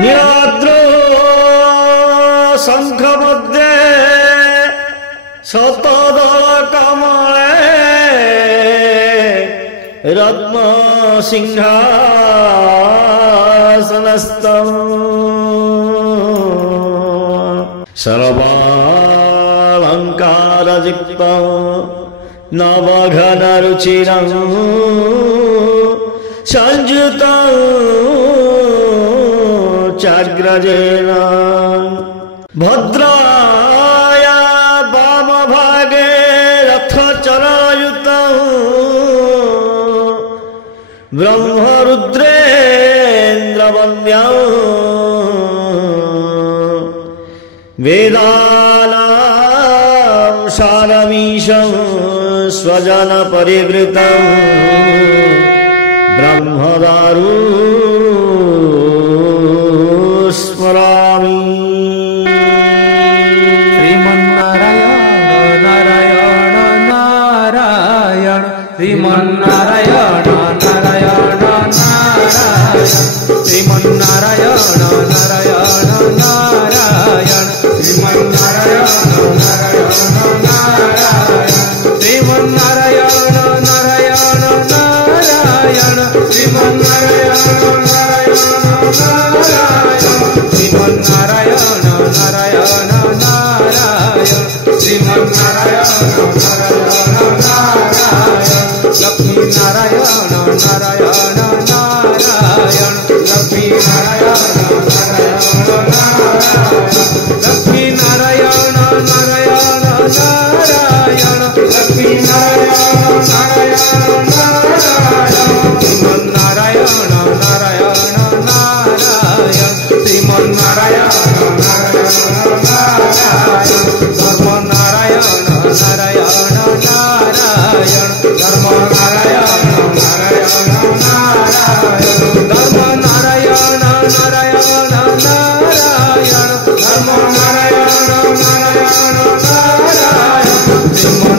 नीलाद्रो शंख मध्ये शतदल कमले रत्न सिंहासनस्थं सर्वालंकारयुक्तं नवघनरुचिरं संयुतं चाग्रजेन भद्राया वामभागे रथचरायुतं ब्रह्मरुद्रेन्द्रवन्द्यं वेदानां सारमीशं स्वजनपरिवृतं ब्रह्मदारु स्मरामि। श्रीमन्नारायण नारायण नारायण श्रीमन्नारायण नारायण नारायण श्रीमन्नारायण नारायण नारायण श्रीमन्नारायण नारायण नारायण श्रीमन्नारायण नारायण नारायण श्रीमन्नारायण नारायण नारायण श्रीमन्नारायण नारायण नारायण श्रीमन्नारायण नारायण नारायण लक्ष्मी नारायण नारायण नारायण लक्ष्मी नारायण नारायण नारायण लक्ष्मी नारायण नारायण नारायण लक्ष्मी नारायण नारायण नारायण श्रीमन्नारायण नारायण नारायण श्रीमन्नारायण नारायण नारायण धर्म नारायण नारायण नारायण धर्म नारायण नारायण नारायण धर्म नारायण नारायण नारायण धर्म नारायण नारायण नारायण